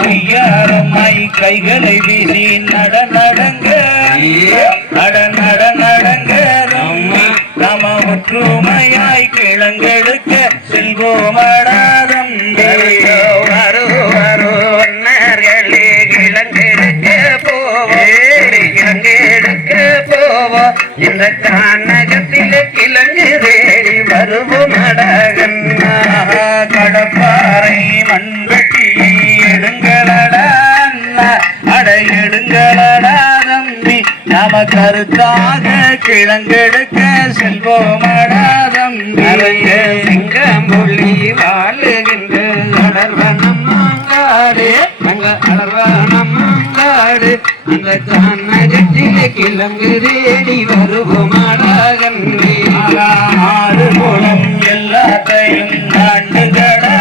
உயரமாய் கைகளை வீசி நட நடங்க நம ஒற்றுமையாய் கிழங்கெடுக்க செல்வோமடாதம் வருவன்னர்களே கிழங்கெடுக்க போவோம் இந்த கானகத்திலே கிழங்கு தேடி வருவோமடகன் கடப்பாறை மண்வெட்டி எடுங்களடா எடுங்களடா தம்பி நம கருத்தாக கிழங்கெடுக்க செல்வோமடா தம்பி சிங்கம்புள்ளி வாழுகின்ற அடர்வனம் மாங்காடு அடர்வனம் மாங்காடு அந்த கானகத்திலே கிழங்கு தேடி வருவோமடகன் ஆறு குளம் எல்லாத்தையும் தாண்டுகடா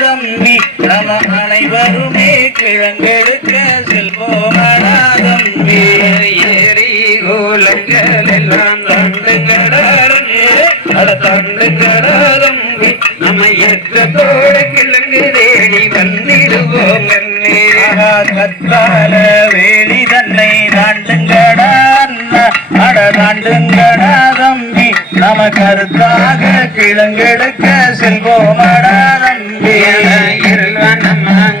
தம்பி நம அனைவருமே கிழங்கெடுக்க செல்வோமடா தம்பி ஏரி கோலங்கள் எல்லாம் தண்டுகடா தம்பி நம்ம ஏற்றத்தோடு கிழங்கு தேடி வந்திடுவோம் கத்தால வேலி தன்னை தாண்டுங்கடா தாண்டுங்கடா தம்பி நம கருத்தாக கிழங்கெடுக்க செல்வோமடா தம்பி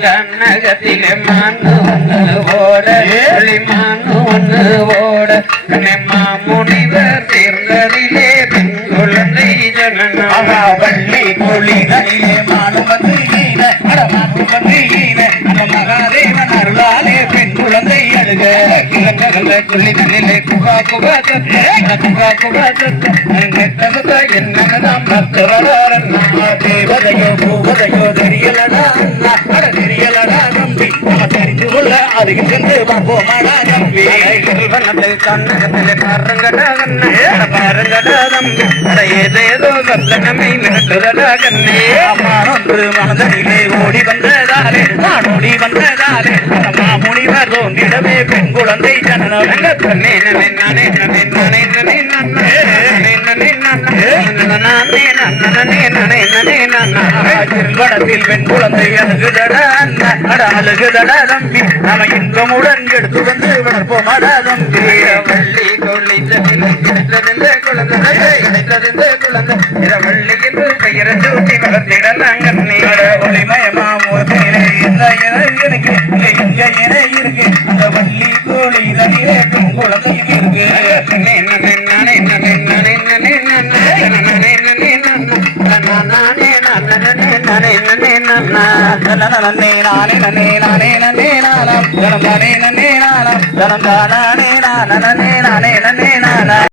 கண்ணகத்திலே மான்னு ஓட மான்னு ஓட மாமுனிவர் தேர்ந்ததிலே பெண் குழந்தை ஜனனம் வள்ளி கொழிதலிலே மானுமது மகாதேவன் அருளாலே பெண் குழந்தை அழுக கிழங்கல்ல கொள்ளிதலிலே குபா குபா என்னதான் தேவதையோ பூவதையோ தெரியலடா தம்பி நம்ம தெரிந்து கொள்ள அருகில் சென்று பார்ப்போமாடா தம்பி கண்ணகத்திலே பாருங்கடா பாருங்கடா தம்பி ஏதேதோ சத்தனமை மிரட்டுதடா கண்ணே மானொன்று மனதனிலே ஓடி வந்ததாலே நானோடி வந்ததாலே மாமுனிவர் தோன்றிடவே பெண் குழந்தை ஜனனம் திருவனத்தில் பெண் குழந்தை அழுகுதடா தம்பி நம்ம இன்பமுடன் எடுத்து வந்து வளர்ப்போமாடா தம்பி வள்ளி கிடைத்தது குழந்தை வள்ளி என்று பெயரை சூட்டி வளர்த்திடலாம் கண்ணே ஒளிமயமா இருக்கு அந்த வள்ளி கோழி தனியே பெண் குழந்தை இருக்கு